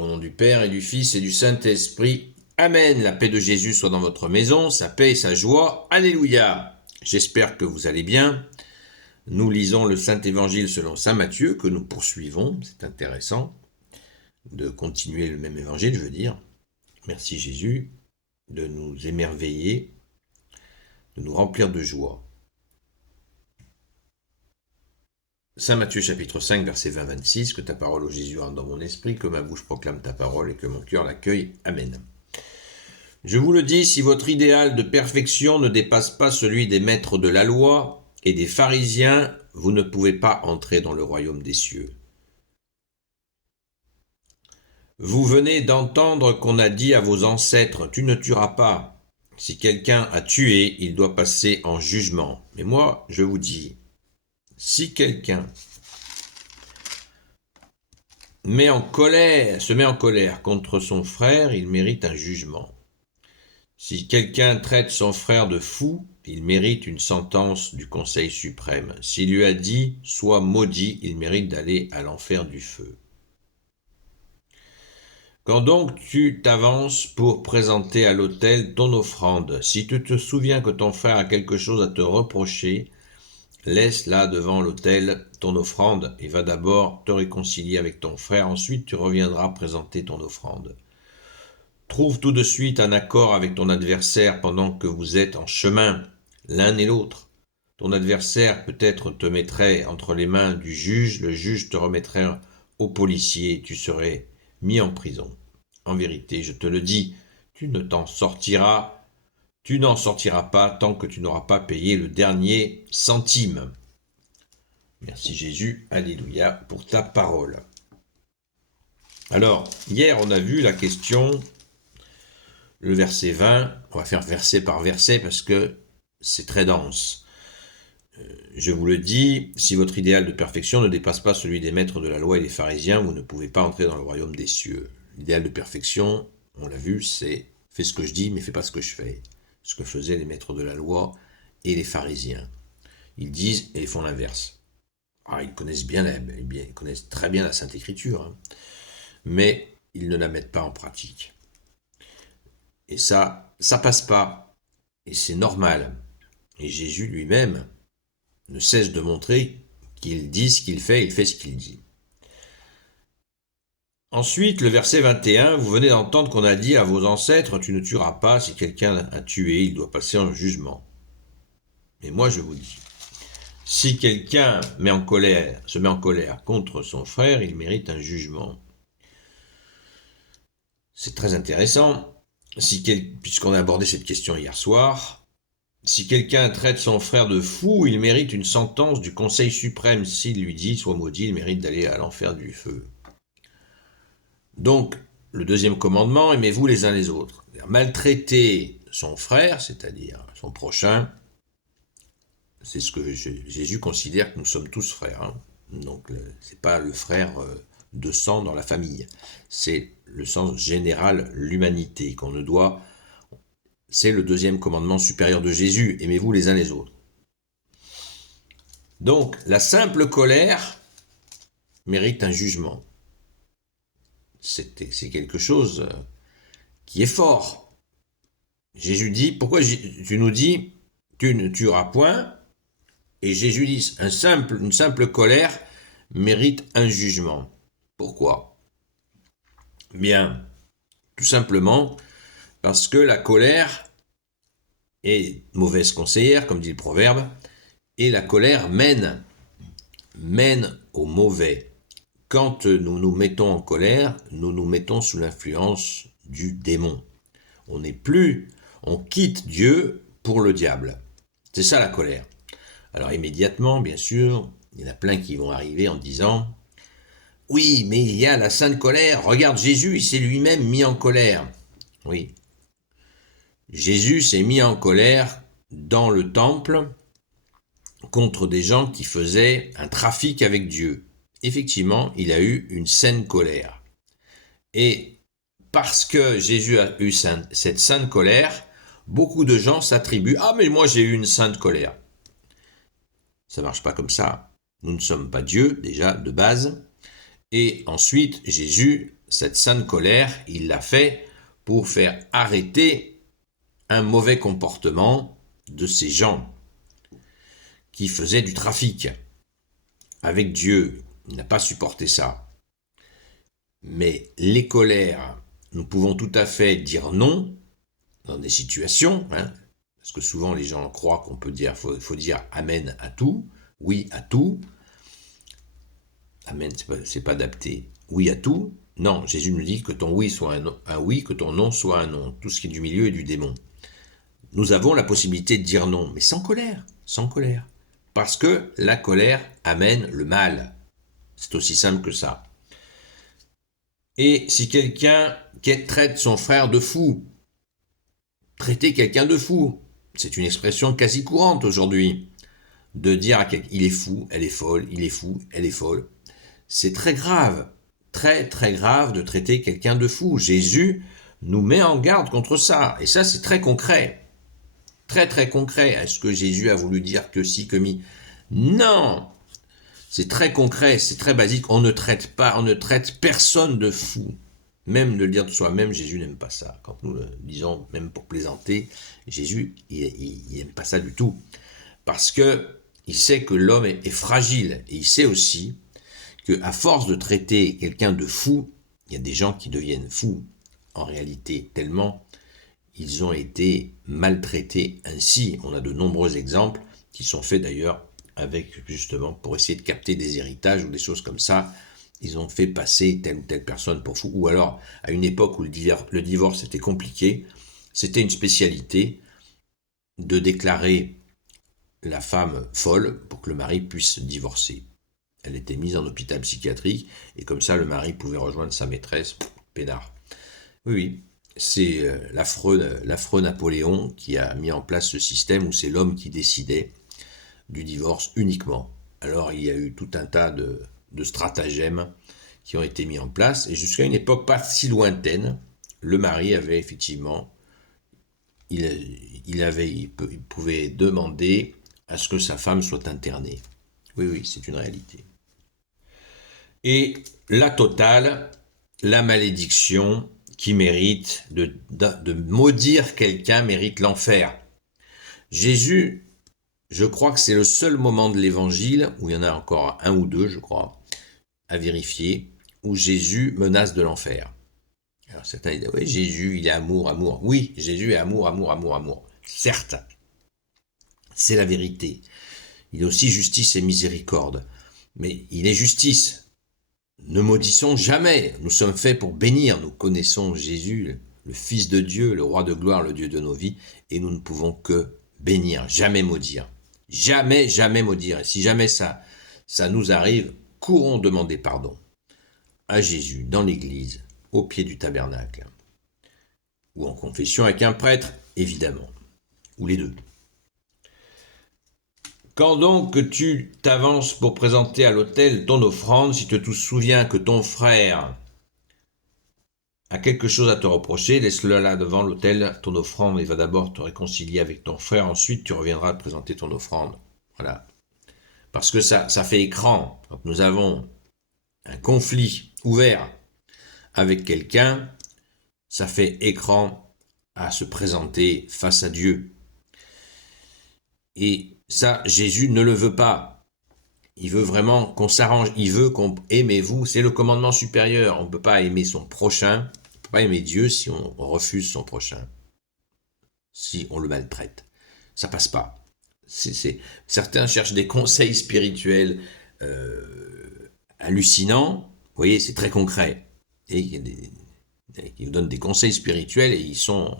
Au nom du Père et du Fils et du Saint-Esprit. Amen. La paix de Jésus soit dans votre maison, sa paix et sa joie. Alléluia. J'espère que vous allez bien. Nous lisons le Saint-Évangile selon Saint Matthieu que nous poursuivons. C'est intéressant de continuer le même évangile, je veux dire. Merci Jésus de nous émerveiller, de nous remplir de joie. Saint Matthieu chapitre 5 verset 20-26, que ta parole, ô Jésus, rentre dans mon esprit, que ma bouche proclame ta parole et que mon cœur l'accueille. Amen. Je vous le dis, si votre idéal de perfection ne dépasse pas celui des maîtres de la loi et des pharisiens, vous ne pouvez pas entrer dans le royaume des cieux. Vous venez d'entendre qu'on a dit à vos ancêtres, tu ne tueras pas. Si quelqu'un a tué, il doit passer en jugement. Mais moi, je vous dis, si quelqu'un se met en colère contre son frère, il mérite un jugement. Si quelqu'un traite son frère de fou, il mérite une sentence du Conseil suprême. S'il lui a dit « sois maudit », il mérite d'aller à l'enfer du feu. Quand donc tu t'avances pour présenter à l'autel ton offrande, si tu te souviens que ton frère a quelque chose à te reprocher, laisse là devant l'autel ton offrande et va d'abord te réconcilier avec ton frère, ensuite tu reviendras présenter ton offrande. Trouve tout de suite un accord avec ton adversaire pendant que vous êtes en chemin, l'un et l'autre. Ton adversaire peut-être te mettrait entre les mains du juge, le juge te remettrait au policier et tu serais mis en prison. En vérité, je te le dis, tu n'en sortiras pas tant que tu n'auras pas payé le dernier centime. Merci Jésus, alléluia, pour ta parole. Alors, hier on a vu la question, le verset 20, on va faire verset par verset parce que c'est très dense. Je vous le dis, si votre idéal de perfection ne dépasse pas celui des maîtres de la loi et des pharisiens, vous ne pouvez pas entrer dans le royaume des cieux. L'idéal de perfection, on l'a vu, c'est fais ce que je dis mais fais pas ce que je fais. Ce que faisaient les maîtres de la loi et les pharisiens. Ils disent et ils font l'inverse. Ah, ils connaissent ils connaissent très bien la Sainte Écriture, hein, mais ils ne la mettent pas en pratique. Et ça passe pas. Et c'est normal. Et Jésus lui-même ne cesse de montrer qu'il dit ce qu'il fait, il fait ce qu'il dit. Ensuite, le verset 21, vous venez d'entendre qu'on a dit à vos ancêtres, tu ne tueras pas, si quelqu'un a tué, il doit passer en jugement. Mais moi je vous dis, si quelqu'un se met en colère contre son frère, il mérite un jugement. C'est très intéressant, puisqu'on a abordé cette question hier soir. Si quelqu'un traite son frère de fou, il mérite une sentence du Conseil suprême. S'il lui dit « sois maudit », il mérite d'aller à l'enfer du feu. Donc, le deuxième commandement, aimez-vous les uns les autres. Maltraiter son frère, c'est-à-dire son prochain, c'est ce que Jésus considère que nous sommes tous frères. Hein. Donc, c'est pas le frère de sang dans la famille. C'est le sens général, l'humanité, qu'on ne doit... C'est le deuxième commandement supérieur de Jésus. Aimez-vous les uns les autres. Donc, la simple colère mérite un jugement. C'est quelque chose qui est fort. Jésus dit, pourquoi tu nous dis, tu ne tueras point, et Jésus dit, une simple colère mérite un jugement. Pourquoi ? Bien, tout simplement parce que la colère est mauvaise conseillère, comme dit le proverbe, et la colère mène au mauvais. Quand nous nous mettons en colère, nous nous mettons sous l'influence du démon. On quitte Dieu pour le diable. C'est ça la colère. Alors immédiatement, bien sûr, il y en a plein qui vont arriver en disant « Oui, mais il y a la sainte colère. Regarde, Jésus, il s'est lui-même mis en colère. » Oui. Jésus s'est mis en colère dans le temple contre des gens qui faisaient un trafic avec Dieu. Effectivement, il a eu une sainte colère. Et parce que Jésus a eu cette sainte colère, beaucoup de gens s'attribuent « Ah, mais moi j'ai eu une sainte colère ». Ça ne marche pas comme ça. Nous ne sommes pas Dieu, déjà, de base. Et ensuite, Jésus cette sainte colère, il l'a fait pour faire arrêter un mauvais comportement de ces gens qui faisaient du trafic avec Dieu. Il n'a pas supporté ça. Mais les colères, nous pouvons tout à fait dire non dans des situations, parce que souvent les gens croient qu'on peut dire, faut dire amen à tout, oui à tout. Amen, c'est pas adapté. Oui à tout. Non, Jésus nous dit que ton oui soit un oui, que ton non soit un non. Tout ce qui est du milieu est du démon. Nous avons la possibilité de dire non, mais sans colère, sans colère. Parce que la colère amène le mal. C'est aussi simple que ça. Et si quelqu'un traite son frère de fou, traiter quelqu'un de fou, c'est une expression quasi courante aujourd'hui, de dire à quelqu'un, il est fou, elle est folle, il est fou, elle est folle. C'est très grave, très très grave de traiter quelqu'un de fou. Jésus nous met en garde contre ça, et ça c'est très concret. Très très concret. Est-ce que Jésus a voulu dire que si, que mi? Non! C'est très concret, c'est très basique. On ne traite personne de fou. Même de le dire de soi-même, Jésus n'aime pas ça. Quand nous le disons, même pour plaisanter, Jésus, il n'aime pas ça du tout. Parce que il sait que l'homme est fragile. Et il sait aussi qu'à force de traiter quelqu'un de fou, il y a des gens qui deviennent fous, en réalité, tellement ils ont été maltraités ainsi. On a de nombreux exemples qui sont faits d'ailleurs avec justement pour essayer de capter des héritages ou des choses comme ça. Ils ont fait passer telle ou telle personne pour fou. Ou alors, à une époque où le divorce était compliqué, c'était une spécialité de déclarer la femme folle pour que le mari puisse divorcer. Elle était mise en hôpital psychiatrique et comme ça le mari pouvait rejoindre sa maîtresse, peinard. Oui, c'est l'affreux Napoléon qui a mis en place ce système où c'est l'homme qui décidait du divorce uniquement. Alors il y a eu tout un tas de stratagèmes qui ont été mis en place et jusqu'à une époque pas si lointaine, le mari avait effectivement, il pouvait demander à ce que sa femme soit internée. Oui, c'est une réalité. Et la totale, la malédiction qui mérite de maudire quelqu'un mérite l'enfer. Jésus, je crois que c'est le seul moment de l'évangile, où il y en a encore un ou deux, je crois, à vérifier, où Jésus menace de l'enfer. Alors certains disent, oui, Jésus, il est amour, amour. Oui, Jésus est amour, amour, amour, amour. Certes, c'est la vérité. Il est aussi justice et miséricorde. Mais il est justice. Ne maudissons jamais. Nous sommes faits pour bénir. Nous connaissons Jésus, le Fils de Dieu, le Roi de gloire, le Dieu de nos vies. Et nous ne pouvons que bénir, jamais maudire. Jamais, jamais maudire. Et si jamais ça nous arrive, courons demander pardon à Jésus dans l'église, au pied du tabernacle. Ou en confession avec un prêtre, évidemment. Ou les deux. Quand donc tu t'avances pour présenter à l'autel ton offrande, si tu te souviens que ton frère a quelque chose à te reprocher, laisse-le là devant l'autel, ton offrande, et va d'abord te réconcilier avec ton frère, ensuite tu reviendras te présenter ton offrande. Voilà. Parce que ça fait écran. Quand nous avons un conflit ouvert avec quelqu'un, ça fait écran à se présenter face à Dieu. Et ça, Jésus ne le veut pas. Il veut vraiment qu'on s'arrange. Il veut qu'on aimez-vous. C'est le commandement supérieur. On ne peut pas aimer son prochain. On ne peut pas aimer Dieu si on refuse son prochain. Si on le maltraite. Ça passe pas. Certains cherchent des conseils spirituels hallucinants. Vous voyez, c'est très concret. Et ils vous donnent des conseils spirituels et ils sont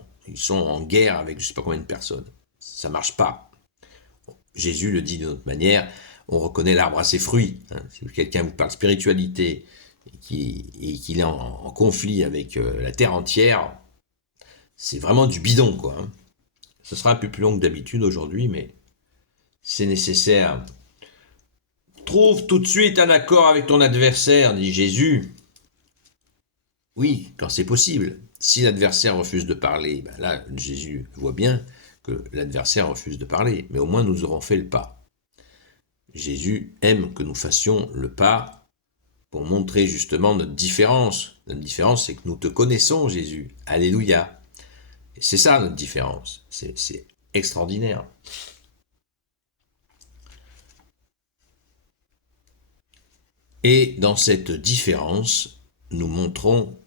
en guerre avec je ne sais pas combien de personnes. Ça ne marche pas. Jésus le dit d'une autre manière, on reconnaît l'arbre à ses fruits. Si quelqu'un vous parle spiritualité et qu'il est en conflit avec la terre entière, c'est vraiment du bidon, quoi. Ce sera un peu plus long que d'habitude aujourd'hui, mais c'est nécessaire. Trouve tout de suite un accord avec ton adversaire, dit Jésus. Oui, quand c'est possible. Si l'adversaire refuse de parler, là, Jésus voit bien que l'adversaire refuse de parler, mais au moins nous aurons fait le pas. Jésus aime que nous fassions le pas pour montrer justement notre différence. Notre différence, c'est que nous te connaissons, Jésus. Alléluia. Et c'est ça notre différence. C'est extraordinaire. Et dans cette différence, nous montrons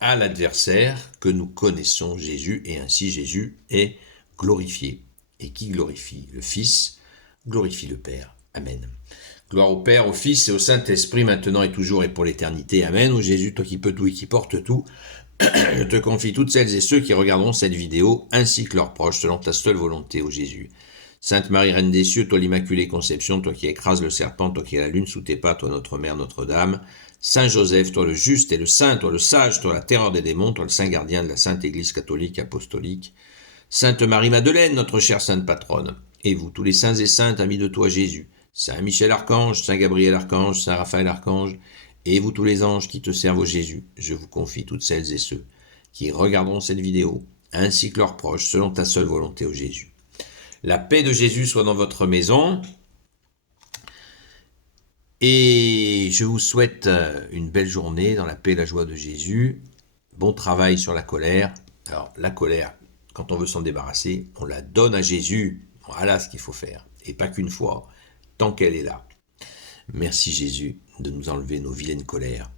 à l'adversaire que nous connaissons Jésus, et ainsi Jésus est glorifié. Et qui glorifie le Fils, glorifie le Père. Amen. Gloire au Père, au Fils et au Saint-Esprit, maintenant et toujours et pour l'éternité. Amen. Ô Jésus, toi qui peux tout et qui portes tout, je te confie toutes celles et ceux qui regarderont cette vidéo, ainsi que leurs proches, selon ta seule volonté, ô Jésus. Sainte Marie, Reine des cieux, toi l'Immaculée Conception, toi qui écrases le serpent, toi qui as la lune sous tes pas, toi notre Mère, Notre-Dame. Saint Joseph, toi le juste et le saint, toi le sage, toi la terreur des démons, toi le saint gardien de la Sainte Église catholique apostolique. Sainte Marie-Madeleine, notre chère sainte patronne. Et vous, tous les saints et saintes, amis de toi Jésus. Saint Michel Archange, Saint Gabriel Archange, Saint Raphaël Archange, et vous tous les anges qui te servent au Jésus, je vous confie toutes celles et ceux qui regarderont cette vidéo, ainsi que leurs proches, selon ta seule volonté au Jésus. La paix de Jésus soit dans votre maison, et je vous souhaite une belle journée dans la paix et la joie de Jésus. Bon travail sur la colère. Alors la colère, quand on veut s'en débarrasser, on la donne à Jésus. Voilà ce qu'il faut faire, et pas qu'une fois, tant qu'elle est là. Merci Jésus de nous enlever nos vilaines colères.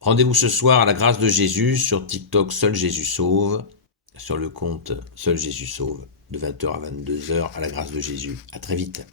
Rendez-vous ce soir à la grâce de Jésus sur TikTok Seul Jésus Sauve, sur le compte Seul Jésus Sauve, de 20h à 22h à la grâce de Jésus. À très vite.